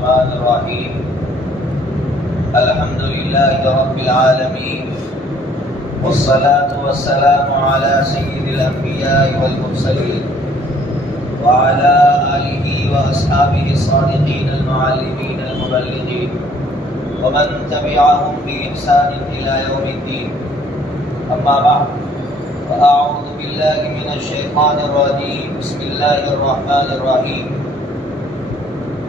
الرحمن الرحيم الحمد لله رب العالمين والصلاة والسلام على سيد الأنبياء والمرسلين وعلى آله وأصحابه الصادقين المعلمين المبلغين ومن تبعهم بإحسان إلى يوم الدين. أما بعد فأعوذ بالله من الشيطان الرجيم. بسم الله الرحمن الرحيم.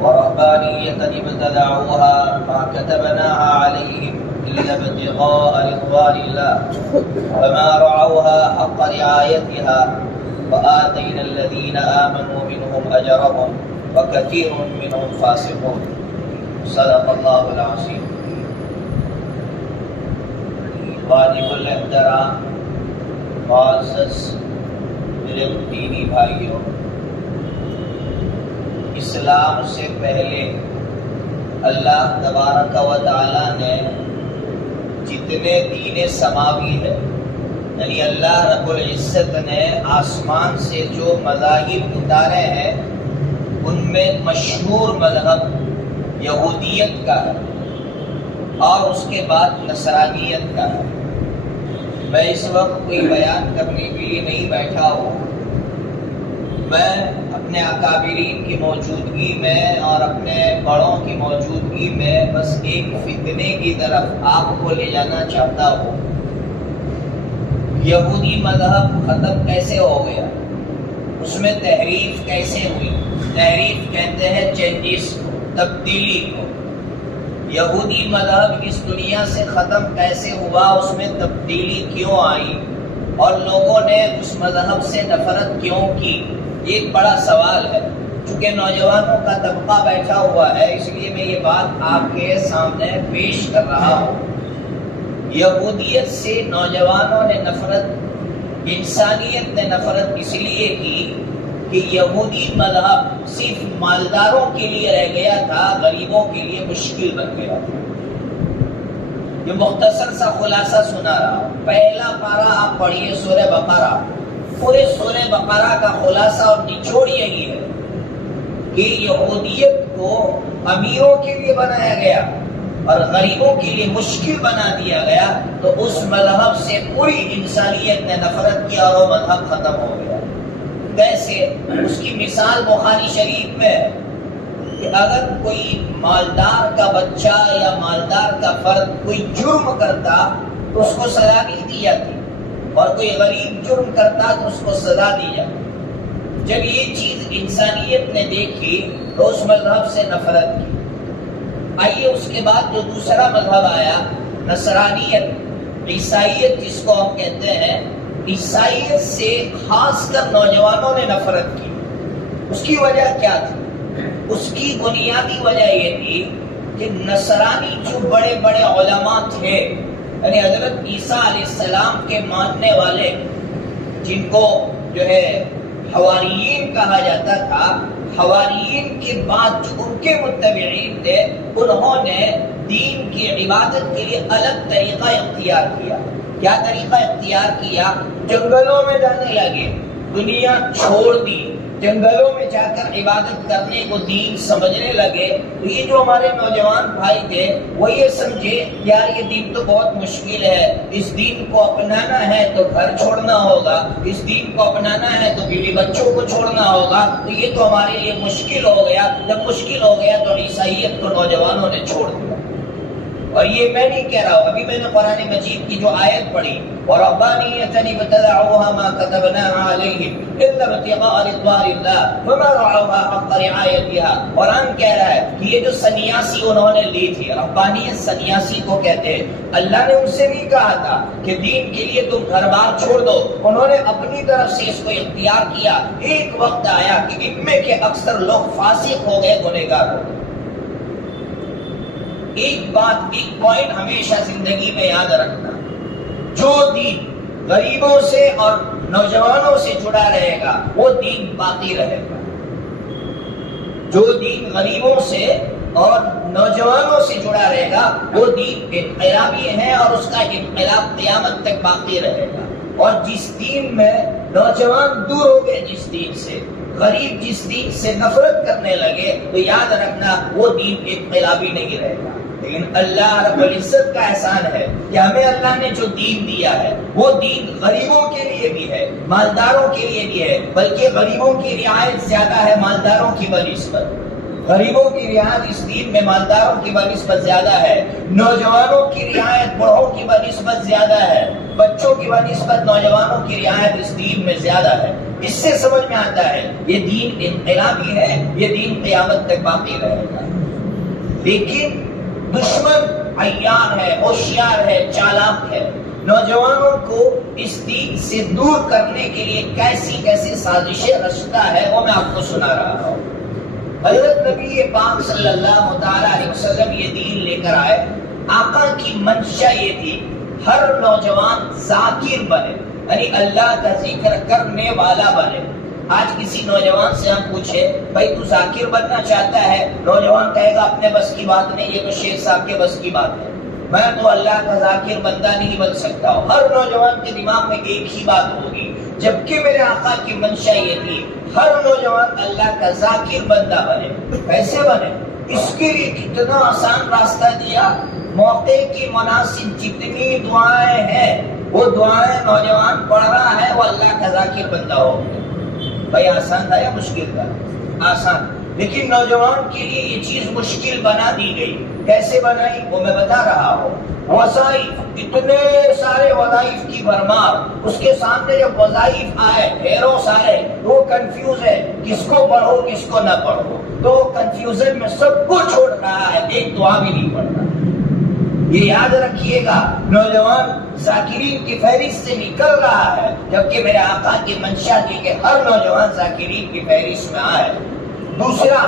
ورهبانية ابتدعوها ما كتبناها عليهم إلا ابتغاء رضوان الله وما رعوها حق رعايتها وآتينا الذين آمنوا منهم أجرهم وكثير منهم فاسقون. صدق الله العظيم. واجب الاحترام معزز میرے دینی بھائیوں، اسلام سے پہلے اللہ تبارک و تعالی نے جتنے دین سماوی ہے، یعنی اللہ رب العزت نے آسمان سے جو مذاہب اتارے ہیں ان میں مشہور مذہب یہودیت کا ہے اور اس کے بعد نصرانیت کا ہے. میں اس وقت کوئی بیان کرنے کے لیے نہیں بیٹھا ہوں. میں اپنے اکابرین کی موجودگی میں اور اپنے بڑوں کی موجودگی میں بس ایک فتنے کی طرف آپ کو لے جانا چاہتا ہوں. یہودی مذہب ختم کیسے ہو گیا؟ اس میں تحریف کیسے ہوئی؟ تحریف کہتے ہیں چینجز، تبدیلی کو. یہودی مذہب اس دنیا سے ختم کیسے ہوا؟ اس میں تبدیلی کیوں آئی اور لوگوں نے اس مذہب سے نفرت کیوں کی؟ یہ ایک بڑا سوال ہے. چونکہ نوجوانوں کا طبقہ بیٹھا ہوا ہے اس لیے میں یہ بات آپ کے سامنے پیش کر رہا ہوں. یہودیت سے نوجوانوں نے نفرت، انسانیت نے نفرت اس لیے کی کہ یہودی مذہب صرف مالداروں کے لیے رہ گیا تھا، غریبوں کے لیے مشکل بن گیا تھا. یہ مختصر سا خلاصہ سنا رہا ہوں. پہلا پارہ آپ پڑھیے سورہ بقرہ. پورے سورہ بقرہ کا خلاصہ اور نچوڑ یہی ہے کہ یہودیت کو امیروں کے لیے بنایا گیا اور غریبوں کے لیے مشکل بنا دیا گیا، تو اس مذہب سے پوری انسانیت نے نفرت کیا اور وہ مذہب ختم ہو گیا. کیسے؟ اس کی مثال بخاری شریف میں ہے کہ اگر کوئی مالدار کا بچہ یا مالدار کا فرد کوئی جرم کرتا تو اس کو سزا نہیں دی جاتی، اور کوئی غریب جرم کرتا تو اس کو سزا دی جاتی. جب یہ چیز انسانیت نے دیکھی تو اس مذہب سے نفرت کی. آئیے اس کے بعد جو دوسرا مذہب آیا، نصرانیت، عیسائیت جس کو ہم کہتے ہیں. عیسائیت سے خاص کر نوجوانوں نے نفرت کی. اس کی وجہ کیا تھی؟ اس کی بنیادی وجہ یہ تھی کہ نصرانی جو بڑے بڑے علماء تھے، یعنی حضرت عیسیٰ علیہ السلام کے ماننے والے، جن کو جو ہے حواریین کہا جاتا تھا، حواریین کے بعد جو ان کے متبعین تھے، انہوں نے دین کی عبادت کے لیے الگ طریقہ اختیار کیا. کیا طریقہ اختیار کیا؟ جنگلوں میں جانے لگے، دنیا چھوڑ دی، جنگلوں میں جا کر عبادت کرنے کو دین سمجھنے لگے. تو یہ جو ہمارے نوجوان بھائی تھے وہ یہ سمجھے یار یہ دین تو بہت مشکل ہے، اس دین کو اپنانا ہے تو گھر چھوڑنا ہوگا، اس دین کو اپنانا ہے تو بیوی بچوں کو چھوڑنا ہوگا، تو یہ تو ہمارے لیے مشکل ہو گیا. جب مشکل ہو گیا تو عیسائیت کو نوجوانوں نے چھوڑ دیا. اور یہ میں نہیں کہہ رہا ہوں، ابھی میں نے قرآن مجید کی جو آیت پڑھی، وَرَهْبَانِيَّةً ابْتَدَعُوهَا مَا كَتَبْنَاهَا عَلَيْهِمْ إِلَّا ابْتِغَاءَ رِضْوَانِ اللَّهِ وَمَا رَعَوْهَا حَقَّ رِعَایَتِهَا. قرآن کہہ رہا ہے کہ یہ جو سنیاسی انہوں نے لی تھی، رہبانیت سنیاسی کو کہتے ہیں، اللہ نے ان سے بھی کہا تھا کہ دین کے لیے تم گھر بار چھوڑ دو. انہوں نے اپنی طرف سے اس کو اختیار کیا. ایک وقت آیا کہ ان میں کے اکثر لوگ فاسق ہو گئے، گنہگار ہو گئے. ایک بات، ایک پوائنٹ ہمیشہ زندگی میں یاد رکھنا، جو دین غریبوں سے اور نوجوانوں سے جڑا رہے گا وہ دین باقی رہے گا. جو دین غریبوں سے اور نوجوانوں سے جڑا رہے گا وہ دین انقلابی ہے اور اس کا انقلاب قیامت تک باقی رہے گا. اور جس دین میں نوجوان دور ہو گئے، جس دین سے غریب جس دین سے نفرت کرنے لگے تو یاد رکھنا وہ دین انقلابی نہیں رہے گا. لیکن اللہ رب العزت کا احسان ہے کہ ہمیں اللہ نے جو دین دیا ہے وہ دین غریبوں کے لیے بھی ہے، مالداروں کے لیے بھی ہے، بلکہ غریبوں کی رعایت زیادہ ہے مالداروں کی بنسبت. غریبوں کی رعایت اس دین میں مالداروں کی بنسبت زیادہ ہے، نوجوانوں کی رعایت بڑوں کی بنسبت زیادہ ہے، بچوں کی بنسبت نوجوانوں کی رعایت اس دین میں زیادہ ہے. اس سے سمجھ میں آتا ہے یہ دین انقلابی ہے، یہ دین قیامت تک باقی رہے گا. لیکن دشمن عیار ہے، ہوشیار ہے، چالاک ہے. نوجوانوں کو اس دین سے دور کرنے کے لیے کیسی کیسی سازشیں رچتا ہے وہ میں آپ کو سنا رہا ہوں. حضرت نبی پاک صلی اللہ علیہ وسلم یہ دین لے کر آئے. آقا کی منشا یہ تھی ہر نوجوان ذاکر بنے، یعنی اللہ کا ذکر کرنے والا بنے. آج کسی نوجوان سے ہم پوچھے بھائی تو ذاکر بننا چاہتا ہے، نوجوان کہے گا اپنے بس کی بات نہیں، یہ تو شیخ صاحب کے بس کی بات ہے، میں تو اللہ کا ذاکر بندہ نہیں بن سکتا ہوں. ہر نوجوان کے دماغ میں ایک ہی بات ہوگی، جبکہ میرے آقا کی منشا یہ تھی ہر نوجوان اللہ کا ذاکر بندہ بنے. کیسے بنے؟ اس کے لیے کتنا آسان راستہ دیا. موقع کی مناسب جتنی دعائیں ہیں وہ دعائیں نوجوان پڑھ رہا ہے وہ اللہ کا ذاکر بندہ ہو. بھائی آسان تھا یا مشکل تھا؟ آسان. لیکن نوجوان کے لیے یہ چیز مشکل بنا دی گئی. کیسے بنائی وہ میں بتا رہا ہوں. وظائف، اتنے سارے وظائف کی بھرمار، اس کے سامنے جب وظائف آئے ڈھیروں سارے وہ کنفیوز ہے کس کو پڑھو کس کو نہ پڑھو. تو کنفیوژن میں سب کو چھوڑ رہا ہے، ایک دعا بھی نہیں پڑھتا. یہ یاد رکھیے گا نوجوان ذاکرین کی فہرست سے نکل رہا ہے، جبکہ میرے آقا کی منشا تھی کہ ہر نوجوان ذاکرین کی فہرست میں آئے. دوسرا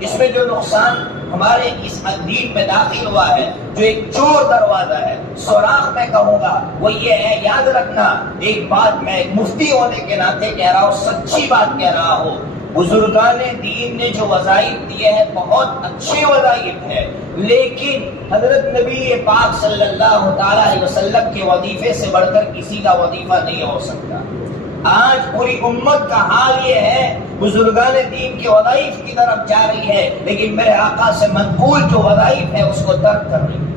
اس میں جو نقصان ہمارے اس دین میں داخل ہوا ہے، جو ایک چور دروازہ ہے، سوراخ میں کہوں گا وہ یہ ہے. یاد رکھنا ایک بات میں مفتی ہونے کے ناطے کہہ رہا ہوں، سچی بات کہہ رہا ہوں. بزرگان دین نے جو وظائف دیے ہیں بہت اچھے وظائف ہیں، لیکن حضرت نبی پاک صلی اللہ تعالی علیہ وسلم کے وظیفے سے بڑھ کر کسی کا وظیفہ نہیں ہو سکتا. آج پوری امت کا حال یہ ہے بزرگان دین کے وظائف کی طرف جا رہی ہے، لیکن میرے آقا سے منقول جو وظائف ہے اس کو ترک کر رہی ہے.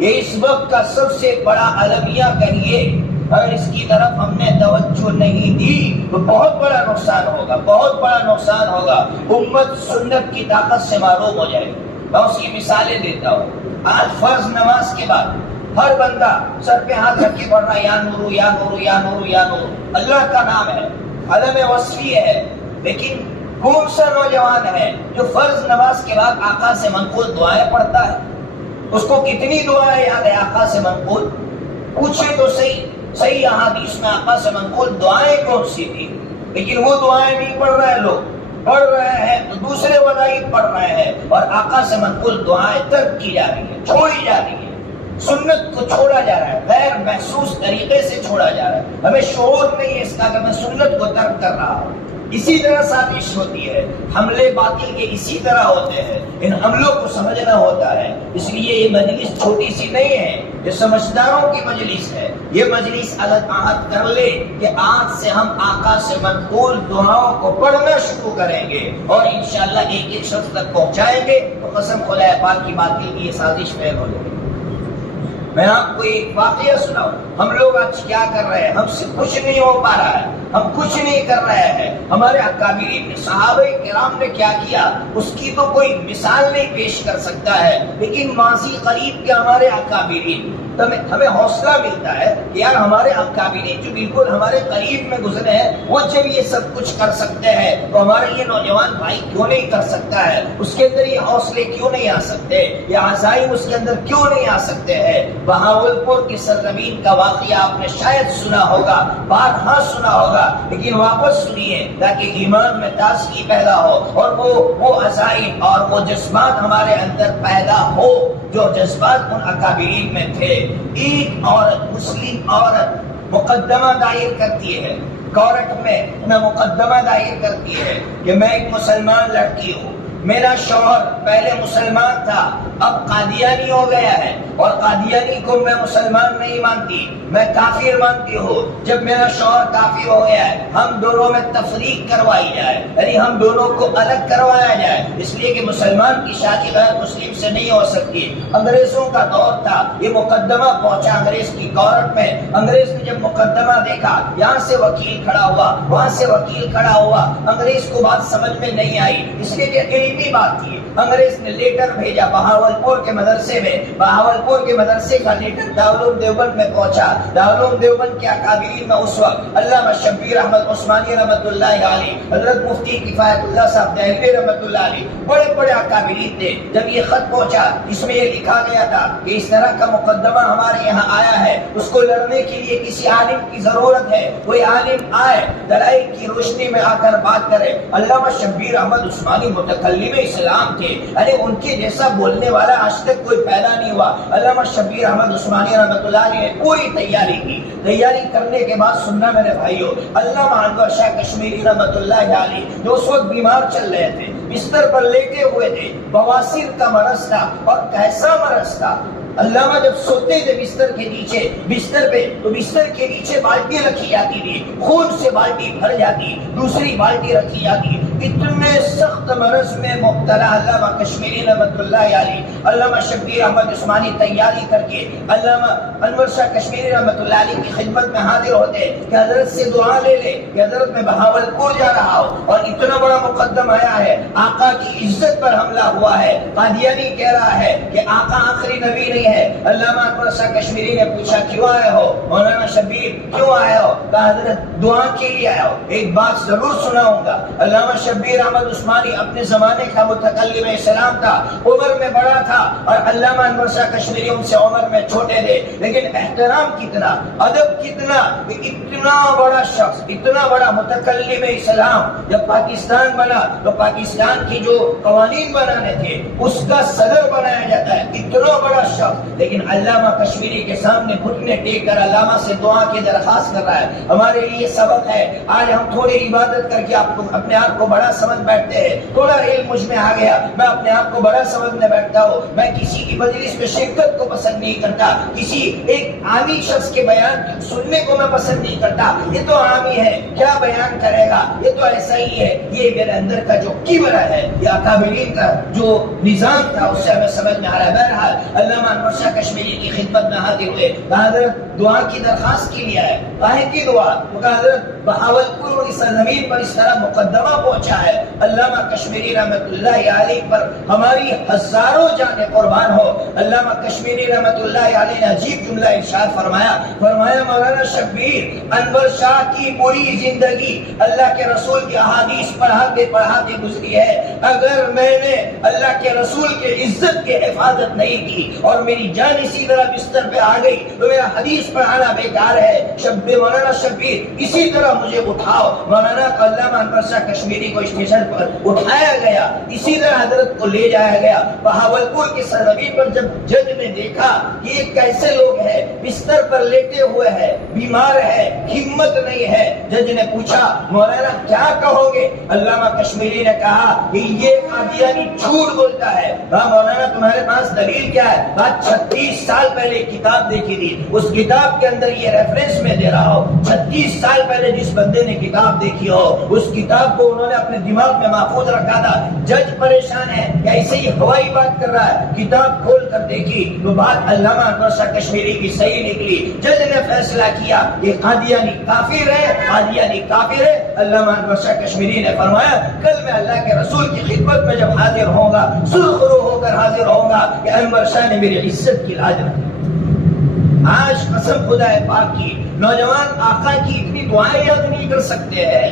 یہ اس وقت کا سب سے بڑا المیہ کہیے. اگر اس کی طرف ہم نے توجہ نہیں دی تو بہت بڑا نقصان ہوگا، بہت بڑا نقصان ہوگا. امت سنت کی طاقت سے معروف ہو جائے گی. میں اس کی مثالیں دیتا ہوں. آج فرض نماز کے بعد ہر بندہ سر پہ ہاتھ رکھ کے پڑھ رہا ہے یا نور یا نور یا نور یا نور. اللہ کا نام ہے، علم وصفی ہے، لیکن کون سا نوجوان ہے جو فرض نماز کے بعد آقا سے منقول دعائیں پڑھتا ہے؟ اس کو کتنی دعائیں یاد ہے آقا سے منقول؟ پوچھے تو صحیح احادیث میں آقا سے منقول دعائیں کون سی تھی؟ لیکن وہ دعائیں نہیں پڑھ رہے لوگ. پڑھ رہے ہیں تو دوسرے وظائف پڑھ رہے ہیں اور آقا سے منقول دعائیں ترک کی جا رہی ہیں، چھوڑی جا رہی ہیں. سنت کو چھوڑا جا رہا ہے، غیر محسوس طریقے سے چھوڑا جا رہا ہے. ہمیں شعور نہیں ہے اس کا کہ میں سنت کو ترک کر رہا ہوں. اسی طرح سازش ہوتی ہے، حملے باطل کے اسی طرح ہوتے ہیں. ان حملوں کو سمجھنا ہوتا ہے. اس لیے یہ مجلس چھوٹی سی نہیں ہے، یہ سمجھداروں کی مجلس ہے. یہ مجلس الگ عہد کر لے کہ آج سے ہم آقا سے منقول دعاؤں کو پڑھنا شروع کریں گے اور انشاءاللہ ایک ایک شخص تک پہنچائیں گے تو قسم خدا پاک کی باطل کی یہ سازش فیل ہو جائے گی. میں آپ کو ایک واقعہ سناؤں. ہم لوگ آج کیا کر رہے ہیں؟ ہم سے کچھ نہیں ہو پا رہا ہے، ہم کچھ نہیں کر رہے ہیں. ہمارے اکابرین نے، صحابہ کرام نے کیا کیا اس کی تو کوئی مثال نہیں پیش کر سکتا ہے. لیکن ماضی قریب کے ہمارے اکابرین، ہمیں حوصلہ ملتا ہے کہ یار ہمارے اکابرین جو بالکل ہمارے قریب میں گزرے ہیں وہ جب یہ سب کچھ کر سکتے ہیں تو ہمارے یہ نوجوان بھائی کیوں نہیں کر سکتا ہے؟ اس کے اندر یہ حوصلے کیوں نہیں آ سکتے؟ یہ عزائم اس کے اندر کیوں نہیں آ سکتے ہیں؟ بہاولپور کی سرزمین کا واقعہ آپ نے شاید سنا ہوگا، بارہا سنا ہوگا، لیکن واپس سنیے تاکہ ایمان میں تازگی پیدا ہو اور وہ عزائم اور وہ جذبات ہمارے اندر پیدا ہو جو جذبات ان اکابرین میں تھے. ایک عورت، مسلم عورت مقدمہ دائر کرتی ہے کورٹ میں مقدمہ دائر کرتی ہے کہ میں ایک مسلمان لڑکی ہوں، میرا شوہر پہلے مسلمان تھا، اب قادیانی ہو گیا ہے، اور قادیانی کو میں مسلمان نہیں مانتی، میں کافر مانتی ہوں۔ جب میرا شوہر کافر ہو گیا ہے، ہم دونوں میں تفریق کروائی جائے، یعنی ہم دونوں کو الگ کروایا جائے، اس لیے کہ مسلمان کی شادی غیر مسلم سے نہیں ہو سکتی۔ انگریزوں کا دور تھا، یہ مقدمہ پہنچا انگریز کی کورٹ میں۔ انگریز نے جب مقدمہ دیکھا، یہاں سے وکیل کھڑا ہوا، وہاں سے وکیل کھڑا ہوا، انگریز کو بات سمجھ میں نہیں آئی، اس لیے کہ علمی بات تھی۔ انگریز نے لیٹر بھیجا بہاولپور کے مدرسے میں، بہاولپور کے مدرسے کا لیٹر دارالعلوم دیوبند میں پہنچا۔ دارالعلوم دیوبند کے اکابرین میں اس وقت علامہ شبیر احمد عثمانی رحمۃ اللہ علیہ، حضرت مفتی کفایت اللہ صاحب دہلوی رحمۃ اللہ علیہ، بڑے بڑے اکابرین تھے۔ جب یہ خط پہنچا، اس میں یہ لکھا گیا تھا کہ اس طرح کا مقدمہ ہمارے یہاں آیا ہے، اس کو لڑنے کے لیے کسی عالم کی ضرورت ہے، کوئی عالم آئے دلائل کی روشنی میں آ کر بات کرے۔ علامہ شبیر احمد عثمانی متکلم اسلام تھے، یعنی ان کے جیسا بولنے والا آج تک کوئی پیدا نہیں ہوا۔ علامہ شبیر احمد عثمانی رحمۃ اللہ علیہ نے پوری تیاری کی۔ تیاری کرنے کے بعد سننا میرے بھائیوں، علامہ انور شاہ کشمیری رحمۃ اللہ علیہ جو اس وقت بیمار چل رہے تھے، بستر پر لیٹے ہوئے تھے، بواسیر کا مرض تھا، اور کیسا مرض تھا۔ علامہ جب سوتے تھے بستر کے نیچے، بستر پہ، تو بستر کے نیچے بالٹی رکھی جاتی تھی، خون سے بالٹی بھر جاتی، دوسری بالٹی رکھی جاتی۔ اتنے سخت مرض میں مبتلا علامہ کشمیری رحمۃ اللہ علیہ، علامہ شبیر احمد عثمانی تیاری کر کے علامہ انور شاہ کشمیری رحمۃ اللہ علیہ کی خدمت میں حاضر ہوتے کہ حضرت سے دعا لے لے کہ حضرت میں بہاولپور جا رہا ہوں اور اتنا بڑا مقدم آیا ہے، آقا کی عزت پر حملہ ہوا ہے، قادیانی کہہ رہا ہے کہ آقا آخری نبی نہیں ہے۔ علامہ انور شاہ کشمیری نے پوچھا کیوں آئے ہو مولانا شبیر، کیوں آئے ہو؟ کہا حضرت دعا کے لیے آیا ہو، ایک بات ضرور سناؤں گا۔ علامہ شبیر احمد عثمانی اپنے زمانے کا متکلم اسلام تھا، عمر میں بڑا تھا، اور علامہ انور شاہ کشمیری ان سے عمر میں چھوٹے تھے، لیکن احترام کتنا، ادب کتنا، اتنا بڑا شخص، اتنا بڑا متکلم اسلام جب پاکستان بنا تو پاکستان کی جو قوانین بنانے تھے اس کا صدر بنایا جاتا ہے، اتنا بڑا شخص، لیکن علامہ کشمیری کے سامنے گھٹنے ٹیک کر علامہ سے دعا کی درخواست کر رہا ہے۔ ہمارے لیے سبق ہے، آج ہم تھوڑی عبادت کر کے اپنے آپ کو بڑا سمجھ بیٹھتے ہیں، تھوڑا علم مجھ میں آ گیا میں اپنے آپ کو بڑا سمجھنے بیٹھتا ہوں، میں کسی کی مجلس میں شرکت کو پسند نہیں کرتا، کسی ایک عامی شخص کے بیان سننے کو میں پسند نہیں کرتا، یہ تو عامی ہے کیا بیان کرے گا، یہ تو ایسا ہی ہے۔ یہ میرے اندر کا جو کبر ہے، یہ اکابرین کا جو نظام تھا اس سے ہمیں سمجھ میں آ رہا ہے۔ بہرحال علامہ انور شاہ کشمیری کی خدمت میں حاضر ہوئے، حضرت دعا کی درخواست کے لیے آئے، کاہے کی دعا؟ حضرت بہاولپور کی سرزمین پر اس طرح مقدمہ پہنچا ہے، علامہ کشمیری رحمت اللہ علیہ پر ہماری ہزاروں جانیں قربان ہو۔ علامہ کشمیری رحمت اللہ علیہ نے عجیب جملہ ارشاد فرمایا مولانا شبیر، انور شاہ کی پوری زندگی اللہ کے رسول کی احادیث پڑھاتے گزری ہے، اگر میں نے اللہ کے رسول کے عزت کی حفاظت نہیں کی اور میری جان اسی طرح بستر پہ آ گئی تو میرا حدیث پڑھانا بیکار ہے۔ مولانا شبیر اسی طرح مجھے اٹھاؤ۔ مولانا علامہ انور شاہ کشمیری کو اسٹیشن پر اٹھایا گیا، اسی طرح حضرت کو لے جایا گیا۔ بہاولپور کی سرزمین پر جب جج نے دیکھا کہ یہ کیسے لوگ ہیں، بستر پر لیٹے ہوئے ہیں، بیمار ہے، ہمت نہیں ہے، جج نے پوچھا مولانا کیا کہو گے؟ علامہ کشمیری نے کہا کہ یہ قادیانی جھوٹ بولتا ہے۔ کہا مولانا تمہارے پاس دلیل کیا ہے؟ بات 36 سال پہلے کتاب دیکھی تھی، اس کتاب کے اندر یہ ریفرنس میں دے رہا ہوں، 36 سال پہلے جس بندے نے کتاب دیکھی ہو اس کتاب کو انہوں نے اپنے دماغ میں محفوظ رکھا تھا۔ جج پریشان ہے کہ ایسے ہی ہوائی بات کر رہا ہے، کتاب کھول کر دیکھی تو بات علامہ انور شاہ کشمیری کی صحیح نکلی۔ جج نے فیصلہ کیا کہ قادیانی کافر ہے، قادیانی کافر ہے۔ علامہ انور شاہ کشمیری نے فرمایا کل میں اللہ کے رسول کی خدمت میں جب حاضر ہوں گا سرخرو ہو کر حاضر ہوں گا کہ انور شاہ نے میری عزت کی لاج رکھی۔ آج قسم خدا پاک کی نوجوان آقا کی اتنی دعائیں یاد نہیں کر سکتے ہیں،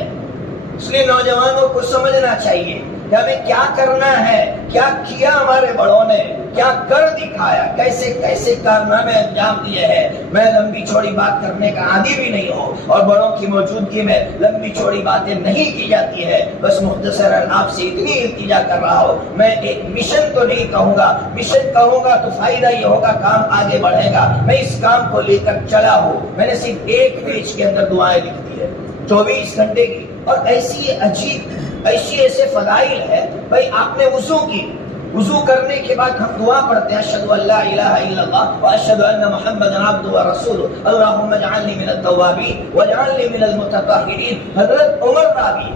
اس لیے نوجوانوں کو سمجھنا چاہیے کہ ہمیں کیا کرنا ہے، کیا کیا ہمارے بڑوں نے، کیا کر دکھایا، کیسے کیسے کارنامے انجام دیے ہیں۔ میں لمبی چوڑی بات کرنے کا عادی بھی نہیں ہوں اور بڑوں کی موجودگی میں لمبی چوڑی باتیں نہیں کی جاتی ہے، بس مختصراً آپ سے اتنی التجا کر رہا ہوں۔ میں ایک مشن تو نہیں کہوں گا، مشن کہوں گا تو فائدہ یہ ہوگا کام آگے بڑھے گا۔ میں اس کام کو لے کر چلا ہوں، میں نے صرف ایک پیج کے اندر دعائیں لکھ دی ہے 24 گھنٹے کی، اور ایسی عجیب ایسے فضائل ہے۔ بھائی آپ نے وضو کی، وضو کرنے کے بعد ہم دعا پڑھتے ہیں اشہد ان لا الہ الا اللہ واشہد ان محمدا عبدہ ورسولہ اللہم اجعلنی من التوابین واجعلنی من المتطہرین. حضرت عمر راوی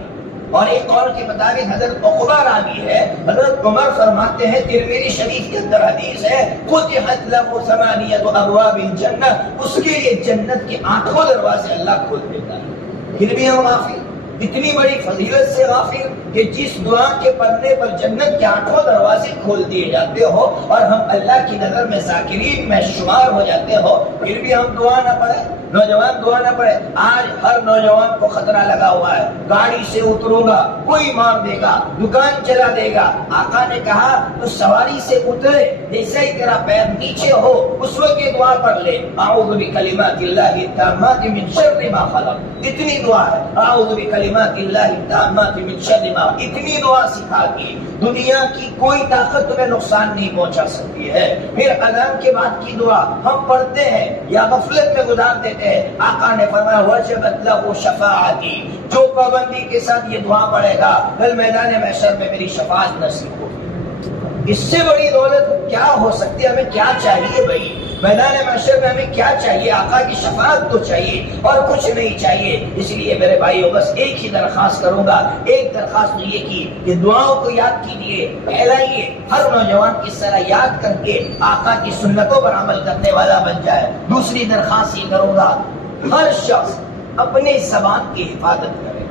اور ایک قول کے مطابق حضرت عقبہ راوی ہے. حضرت عمر فرماتے ہیں ترمذی شریف کے اندر حدیث ہے فتحت له ثمانیۃ ابواب الجنہ، اس کے لیے جنت کے 8 دروازے اللہ کھول دیتا ہے. پھر بھی ہم غافل، اتنی بڑی فضیلت سے غافل کہ جس دعا کے پڑھنے پر جنت کے 8 دروازے کھول دیے جاتے ہو اور ہم اللہ کی نظر میں ذاکرین میں شمار ہو جاتے ہو، پھر بھی ہم دعا نہ پڑھیں. نوجوان دعا نہ پڑھے. آج ہر نوجوان کو خطرہ لگا ہوا ہے، گاڑی سے اتروں گا کوئی مار دے گا، دکان چلا دے گا. آقا نے کہا تو سواری سے اترے جیسے ہی تیرا پیر نیچے ہو اس وقت یہ دعا پڑھ لے اعوذ بکلمات اللہ التامات من شر ما خلق. اتنی دعا ہے اعوذ بکلمات اللہ التامات من شر ما. اتنی دعا سکھا کے دنیا کی کوئی طاقت تمہیں نقصان نہیں پہنچا سکتی ہے. پھر اذان کے بعد کی دعا ہم پڑھتے ہیں یا غفلت میں گزار دیتے ہیں. آقا نے فرمایا وجبت لہ شفاعتی، جو پابندی کے ساتھ یہ دعا پڑھے گا کل میدان محشر میں میری شفاعت نصیب ہوگی. اس سے بڑی دولت کیا ہو سکتی ہے؟ ہمیں کیا چاہیے بھائی؟ میدان محشر میں ہمیں کیا چاہیے؟ آقا کی شفاعت تو چاہیے اور کچھ نہیں چاہیے. اس لیے میرے بھائیو بس ایک ہی درخواست کروں گا، ایک درخواست یہ کی کہ دعاؤں کو یاد کیجیے، پھیلائیے. ہر نوجوان کس طرح یاد کر کے آقا کی سنتوں پر عمل کرنے والا بن جائے. دوسری درخواست یہ کروں گا ہر شخص اپنے زبان کی حفاظت کرے،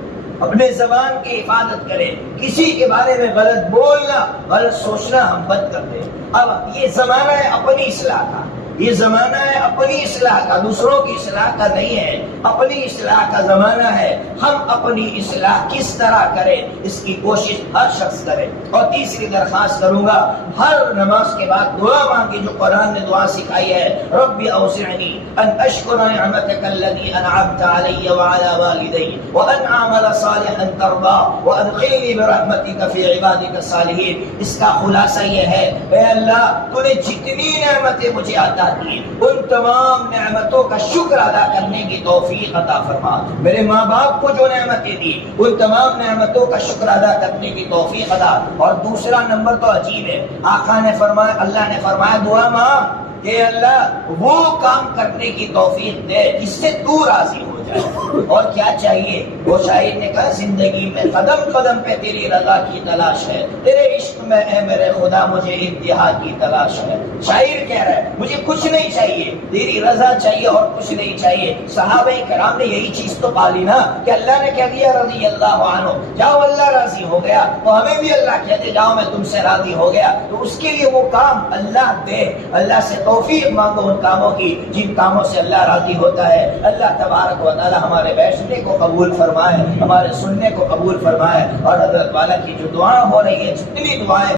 اپنے زبان کی حفاظت کرے. کسی کے بارے میں غلط بولنا، غلط سوچنا ہم بند کر دیں. اب یہ زمانہ ہے اپنی اصلاح کا، یہ زمانہ ہے اپنی اصلاح کا، دوسروں کی اصلاح کا نہیں ہے. اپنی اصلاح کا زمانہ ہے. ہم اپنی اصلاح کس طرح کریں اس کی کوشش ہر شخص کرے. اور تیسری درخواست کروں گا ہر نماز کے بعد دعا مانگی جو قرآن نے دعا سکھائی ہے رب اوزعنی ان اشکر نعمتک الذی انعمت علی وعلی والدی وان اعمل صالحا ترضاه وادخلنی برحمتک فی عبادک الصالحین. اس کا خلاصہ یہ ہے اے اللہ تو نے جتنی نعمتیں مجھے عطا کی ان تمام نعمتوں کا شکر ادا کرنے کی توفیق عطا فرما. میرے ماں باپ کو جو نعمتیں دی ان تمام نعمتوں کا شکر ادا کرنے کی توفیق عطا. اور دوسرا نمبر تو عجیب ہے، آقا نے فرمایا، اللہ نے فرمایا دعا مانگ کہ اللہ وہ کام کرنے کی توفیق دے جس سے تو راضی ہو جائے. اور کیا چاہیے؟ وہ شاعر نے کہا زندگی میں قدم قدم پہ تیری رضا کی تلاش ہے، تیرے عشق میں اے میرے خدا مجھے انتہا کی تلاش ہے. شاعر کہہ رہا ہے مجھے کچھ نہیں چاہیے، تیری رضا چاہیے اور کچھ نہیں چاہیے. صحابہ کرام نے یہی چیز تو پالی نا کہ اللہ نے کہہ دیا رضی اللہ عنہ، جاؤ اللہ راضی ہو گیا تو ہمیں بھی اللہ کہتے جاؤ میں تم سے راضی ہو گیا. تو اس کے لیے وہ کام اللہ دے. اللہ سے توفیق مانگو ان کاموں کی جن کاموں سے اللہ راضی ہوتا ہے. اللہ تبارک و تعالی ہمارے بیٹھنے کو قبول فرمائے، ہمارے سننے کو قبول فرمائے. اور حضرت والا کی جو دعا ہو رہی ہے، جتنی دعائیں